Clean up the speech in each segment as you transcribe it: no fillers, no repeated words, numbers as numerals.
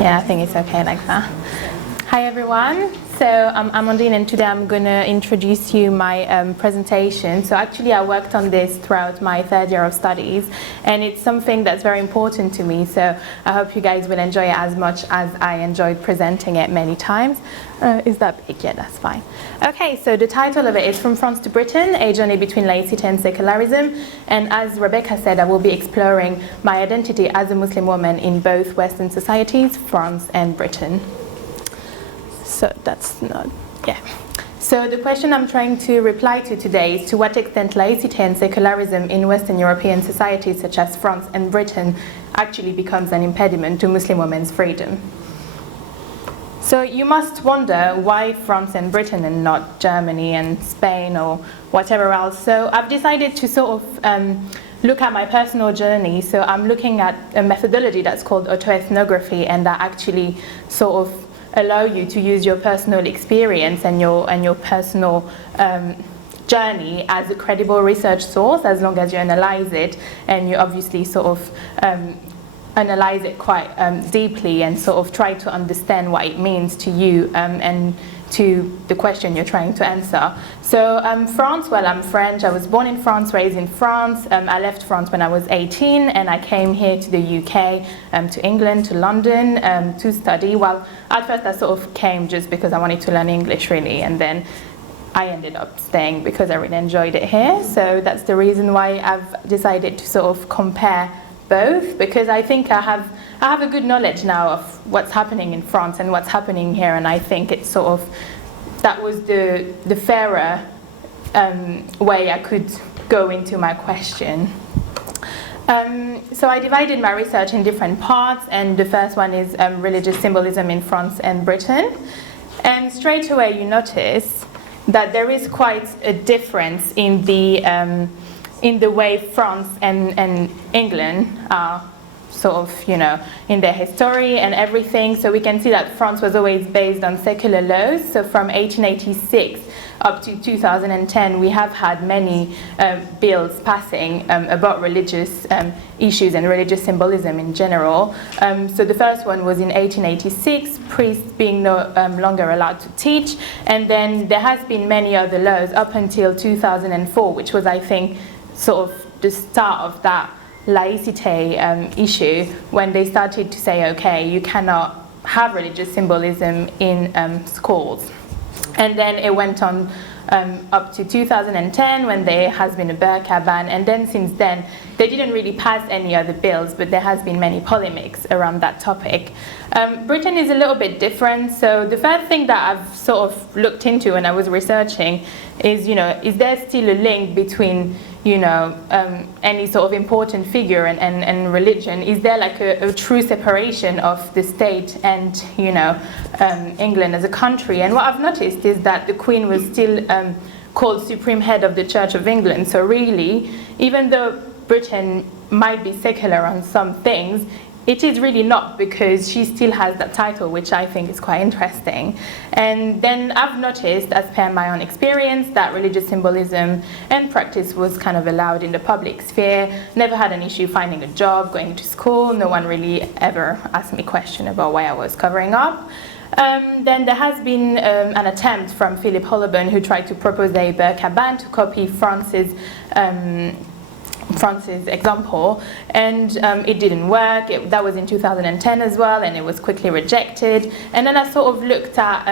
Yeah, I think it's okay like that. Hi everyone, so I'm Amandine and today I'm going to introduce you my presentation. So actually I worked on this throughout my third year of studies and it's something that's very important to me, so I hope you guys will enjoy it as much as I enjoyed presenting it many times. Is that big? Yeah, that's fine. Okay, so the title of it is From France to Britain, A Journey Between Laïcité and Secularism, and as Rebecca said, I will be exploring my identity as a Muslim woman in both Western societies, France and Britain. So that's not, yeah. So the question I'm trying to reply to today is to what extent laïcité and secularism in Western European societies such as France and Britain actually becomes an impediment to Muslim women's freedom. So you must wonder why France and Britain and not Germany and Spain or whatever else. So I've decided to sort of look at my personal journey. So I'm looking at a methodology that's called auto-ethnography, and that actually sort of allow you to use your personal experience and your personal journey as a credible research source, as long as you analyze it and you obviously sort of analyze it quite deeply and sort of try to understand what it means to you and to the question you're trying to answer. So France, well, I'm French. I was born in France, raised in France. I left France when I was 18 and I came here to the UK, to England, to London to study. Well, at first I sort of came just because I wanted to learn English really, and then I ended up staying because I really enjoyed it here. So that's the reason why I've decided to sort of compare both, because I think I have a good knowledge now of what's happening in France and what's happening here, and I think it's sort of, that was the fairer way I could go into my question. So I divided my research in different parts, and the first one is religious symbolism in France and Britain. And straight away you notice that there is quite a difference in the way France and England are sort of, you know, in their history and everything. So we can see that France was always based on secular laws. So from 1886 up to 2010, we have had many bills passing about religious issues and religious symbolism in general. So the first one was in 1886, priests being no longer allowed to teach. And then there has been many other laws up until 2004, which was, I think, sort of the start of that laïcité issue, when they started to say, okay, you cannot have religious symbolism in schools. And then it went on up to 2010, when there has been a burqa ban, and then since then they didn't really pass any other bills, but there has been many polemics around that topic. Britain is a little bit different. So the first thing that I've sort of looked into when I was researching is, you know, is there still a link between, you know, any sort of important figure and religion? Is there like a true separation of the state and, you know, England as a country? And what I've noticed is that the Queen was still called Supreme Head of the Church of England. So really, even though Britain might be secular on some things, it is really not, because she still has that title, which I think is quite interesting. And then I've noticed, as per my own experience, that religious symbolism and practice was kind of allowed in the public sphere. Never had an issue finding a job, going to school. No one really ever asked me a question about why I was covering up. Then there has been an attempt from Philip Hollobone, who tried to propose a burqa ban to copy France's example, and it didn't work. That was in 2010 as well, and it was quickly rejected. And then I sort of looked at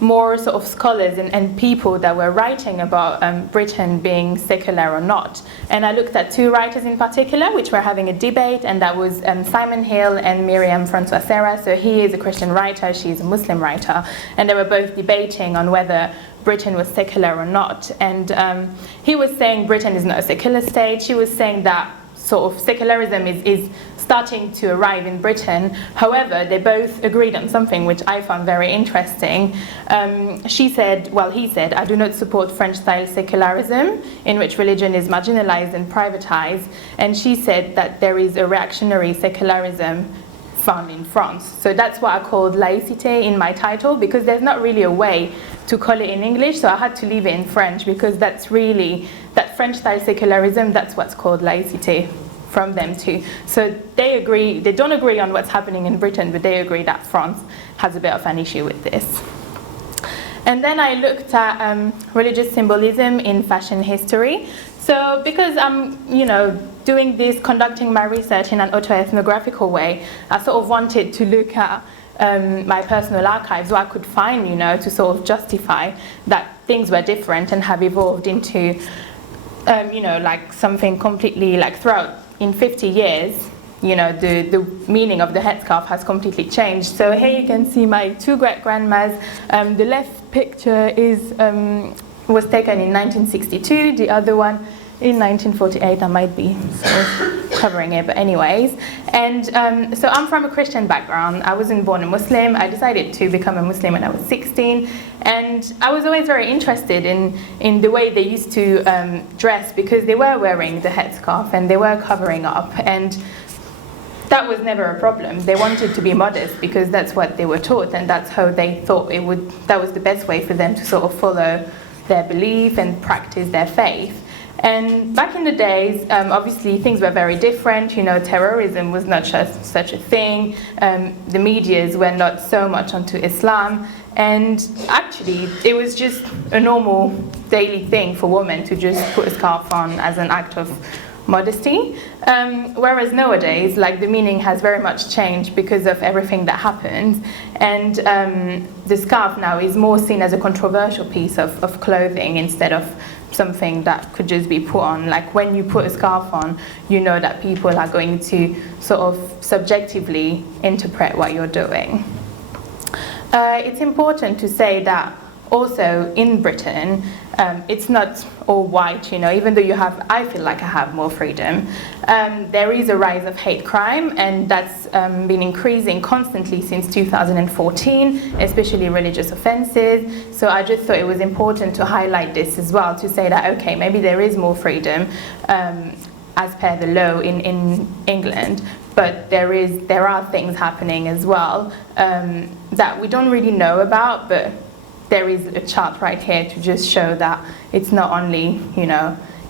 more sort of scholars and people that were writing about Britain being secular or not. And I looked at two writers in particular, which were having a debate, and that was Simon Hill and Miriam Francois Serra. So he is a Christian writer, she is a Muslim writer, and they were both debating on whether Britain was secular or not. And he was saying Britain is not a secular state. She was saying that sort of secularism is starting to arrive in Britain. However, they both agreed on something which I found very interesting. She said, well, he said, I do not support French-style secularism, in which religion is marginalized and privatized. And she said that there is a reactionary secularism found in France. So that's what I called laïcité in my title, because there's not really a way to call it in English, so I had to leave it in French, because that's really, that French-style secularism, that's what's called laïcité from them too. So they don't agree on what's happening in Britain, but they agree that France has a bit of an issue with this. And then I looked at religious symbolism in fashion history. So because I'm, doing this, conducting my research in an auto-ethnographical way, I sort of wanted to look at my personal archives, what I could find, to sort of justify that things were different and have evolved into, like something completely, like throughout in 50 years, the meaning of the headscarf has completely changed. So here you can see my two great-grandmas. The left picture was taken in 1962, the other one in 1948. I might be sort of covering it, but anyways. And so I'm from a Christian background. I wasn't born a Muslim. I decided to become a Muslim when I was 16. And I was always very interested in the way they used to dress, because they were wearing the headscarf and they were covering up. And that was never a problem. They wanted to be modest because that's what they were taught, and that's how they thought that was the best way for them to sort of follow their belief and practice their faith. And back in the days, obviously things were very different. Terrorism was not just such a thing. The medias were not so much onto Islam. And actually, it was just a normal daily thing for women to just put a scarf on as an act of modesty. Whereas nowadays, like, the meaning has very much changed because of everything that happens. And the scarf now is more seen as a controversial piece of clothing instead of something that could just be put on. Like, when you put a scarf on, that people are going to sort of subjectively interpret what you're doing. It's important to say that also in Britain, it's not all white, even though I feel like I have more freedom. There is a rise of hate crime, and that's been increasing constantly since 2014, especially religious offences. So I just thought it was important to highlight this as well, to say that, okay, maybe there is more freedom as per the law in England, but there are things happening as well that we don't really know about, but there is a chart right here to just show that it's not only,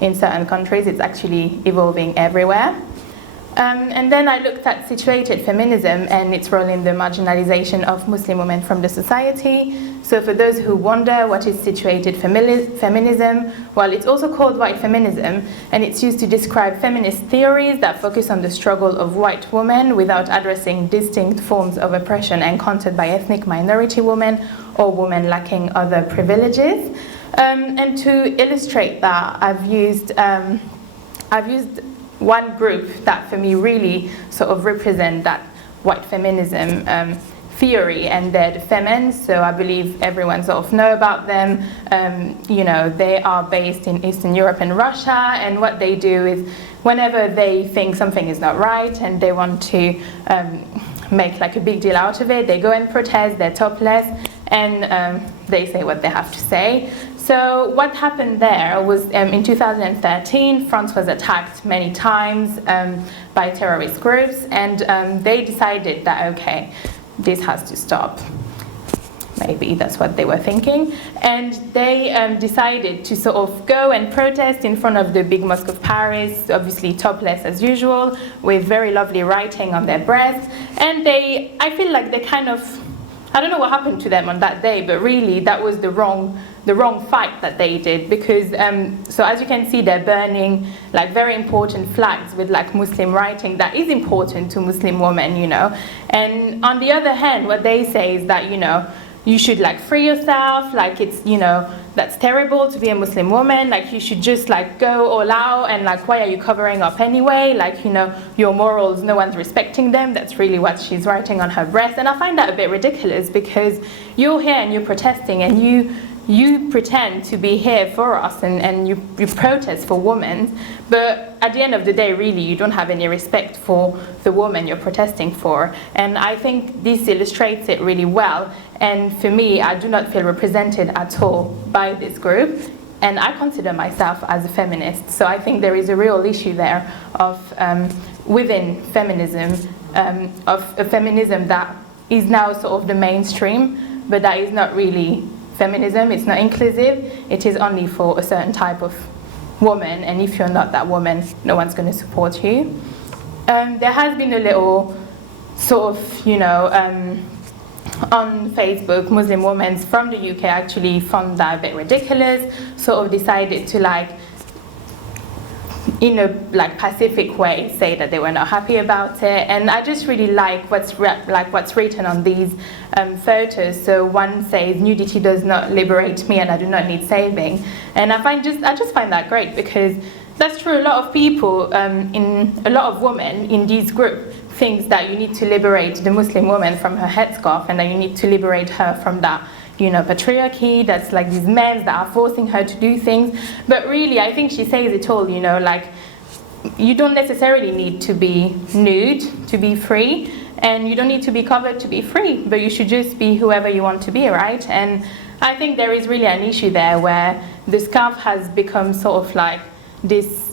in certain countries, it's actually evolving everywhere. And then I looked at situated feminism and its role in the marginalisation of Muslim women from the society. So for those who wonder what is situated feminism, well, it's also called white feminism, and it's used to describe feminist theories that focus on the struggle of white women without addressing distinct forms of oppression encountered by ethnic minority women or women lacking other privileges. And to illustrate that, I've used one group that for me really sort of represent that white feminism theory, and they're the Femens. So I believe everyone sort of know about them. They are based in Eastern Europe and Russia, and what they do is whenever they think something is not right and they want to make like a big deal out of it, they go and protest, they're topless, and they say what they have to say. So what happened there was in 2013, France was attacked many times by terrorist groups, and they decided that, okay, this has to stop. Maybe that's what they were thinking. And they decided to sort of go and protest in front of the big mosque of Paris, obviously topless as usual, with very lovely writing on their breasts. And I feel like they kind of, I don't know what happened to them on that day, but really that was the wrong fight that they did, because so as you can see, they're burning like very important flags with like Muslim writing that is important to Muslim women, and on the other hand, what they say is that you should like free yourself, like it's that's terrible to be a Muslim woman, like you should just like go all out, and like why are you covering up anyway, like your morals, no one's respecting them. That's really what she's writing on her breast. And I find that a bit ridiculous, because you're here and you're protesting, and you pretend to be here for us, and you protest for women, but at the end of the day, really, you don't have any respect for the woman you're protesting for. And I think this illustrates it really well. And for me, I do not feel represented at all by this group, and I consider myself as a feminist. So I think there is a real issue there of within feminism, of a feminism that is now sort of the mainstream, but that is not really feminism. It's not inclusive. It is only for a certain type of woman, and if you're not that woman, no one's going to support you. there has been a little sort of, on Facebook, Muslim women from the UK actually found that a bit ridiculous, sort of decided to in a pacific way say that they were not happy about it. And I just really like what's written on these photos. So one says, "Nudity does not liberate me and I do not need saving." And I just find that great, because that's true. A lot of people, a lot of women in this group thinks that you need to liberate the Muslim woman from her headscarf, and that you need to liberate her from that, patriarchy, that's like these men that are forcing her to do things. But really, I think she says it all, you don't necessarily need to be nude to be free, and you don't need to be covered to be free, but you should just be whoever you want to be, right? And I think there is really an issue there where the scarf has become sort of like this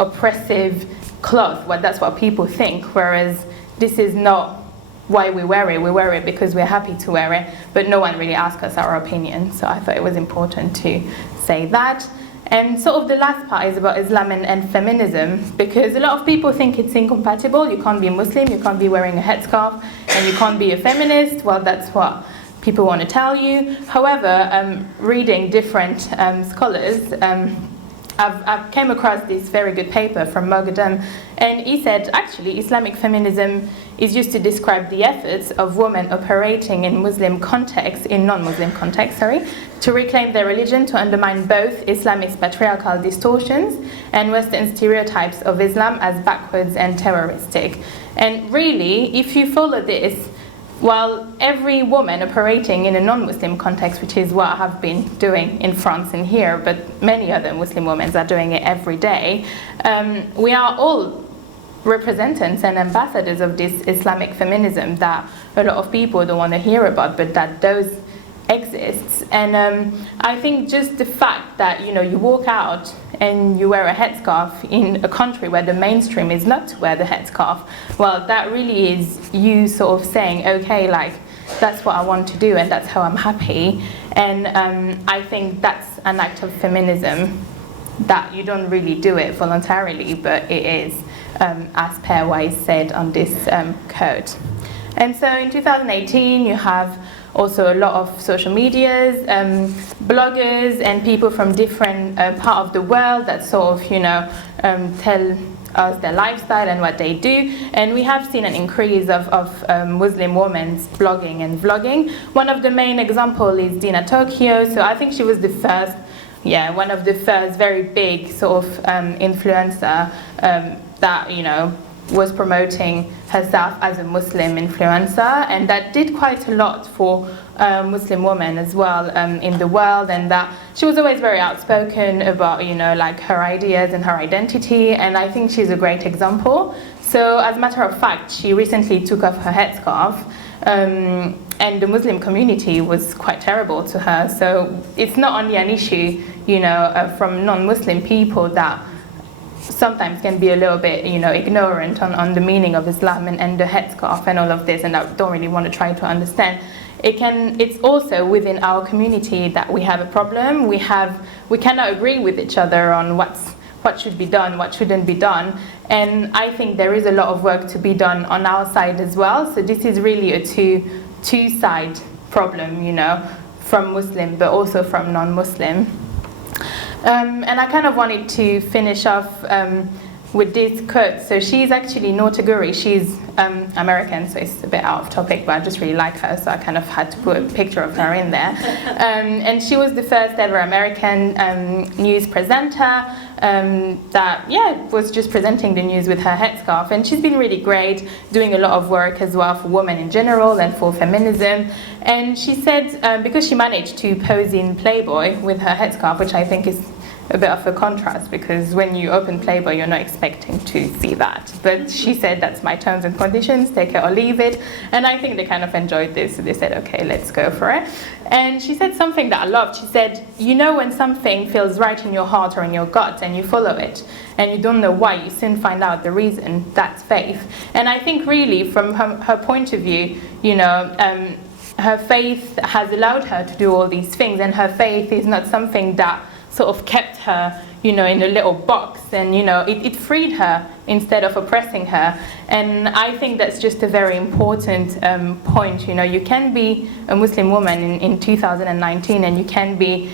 oppressive cloth. Well, that's what people think, whereas this is not why we wear it. We wear it because we're happy to wear it, but no one really asks us our opinion. So I thought it was important to say that. And sort of the last part is about Islam and feminism, because a lot of people think it's incompatible. You can't be Muslim, you can't be wearing a headscarf, and you can't be a feminist. Well, that's what people want to tell you. However, reading different scholars, I've came across this very good paper from Moghadam, and he said actually Islamic feminism is used to describe the efforts of women operating in Muslim contexts, in non-Muslim contexts, to reclaim their religion, to undermine both Islamist patriarchal distortions and Western stereotypes of Islam as backwards and terroristic. And really, if you follow this, while every woman operating in a non-Muslim context, which is what I have been doing in France and here, but many other Muslim women are doing it every day, we are all representatives and ambassadors of this Islamic feminism that a lot of people don't want to hear about, but that does exists. And I think just the fact that you walk out and you wear a headscarf in a country where the mainstream is not to wear the headscarf, well, that really is you sort of saying, okay, that's what I want to do and that's how I'm happy. And I think that's an act of feminism, that you don't really do it voluntarily, but it is as per what is said on this code. And so in 2018 you have also a lot of social medias, bloggers and people from different part of the world that sort of, tell us their lifestyle and what they do. And we have seen an increase of Muslim women blogging and vlogging. One of the main examples is Dina Tokyo. So I think she was the first, one of the first very big sort of influencer that, was promoting herself as a Muslim influencer, and that did quite a lot for Muslim women as well in the world, and that she was always very outspoken about her ideas and her identity, and I think she's a great example. So as a matter of fact, she recently took off her headscarf, and the Muslim community was quite terrible to her. So it's not only an issue from non-Muslim people that sometimes can be a little bit, ignorant on the meaning of Islam and the headscarf and all of this, and I don't really want to try to understand. It's also within our community that we have a problem. We cannot agree with each other on what should be done, what shouldn't be done, and I think there is a lot of work to be done on our side as well. So this is really a two-side problem, from Muslim but also from non-Muslim. And I kind of wanted to finish off with this quote. So she's actually Nortaguri. She's American, so it's a bit out of topic, but I just really like her, so I kind of had to put a picture of her in there. And she was the first ever American news presenter that was just presenting the news with her headscarf, and she's been really great, doing a lot of work as well for women in general and for feminism. And she said, because she managed to pose in Playboy with her headscarf, which I think is a bit of a contrast, because when you open Playboy you're not expecting to see that, but she said that's my terms and conditions, take it or leave it, and I think they kind of enjoyed this, so they said okay, let's go for it. And she said something that I loved. She said, when something feels right in your heart or in your gut and you follow it and you don't know why, you soon find out the reason. That's faith. And I think really from her point of view, her faith has allowed her to do all these things, and her faith is not something that sort of kept her, in a little box, and it freed her, instead of oppressing her. And I think that's just a very important point. You know, you can be a Muslim woman in 2019, and you can be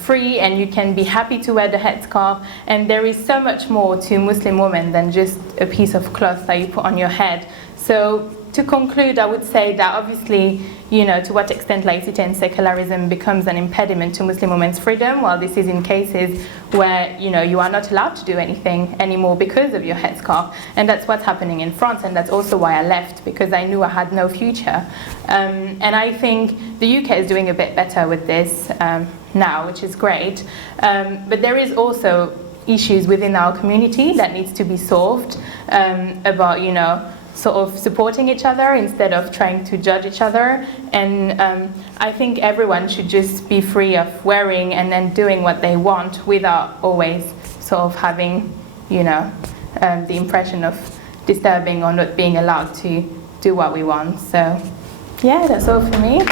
free, and you can be happy to wear the headscarf, and there is so much more to Muslim women than just a piece of cloth that you put on your head. So to conclude, I would say that obviously, you know, to what extent laïcité and secularism becomes an impediment to Muslim women's freedom, well, this is in cases where, you know, you are not allowed to do anything anymore because of your headscarf. And that's what's happening in France, and that's also why I left, because I knew I had no future. And I think the UK is doing a bit better with this now, which is great. But there is also issues within our community that needs to be solved about, you know, sort of supporting each other instead of trying to judge each other. And I think everyone should just be free of wearing and then doing what they want without always sort of having, you know, the impression of disturbing or not being allowed to do what we want. So yeah, that's all for me.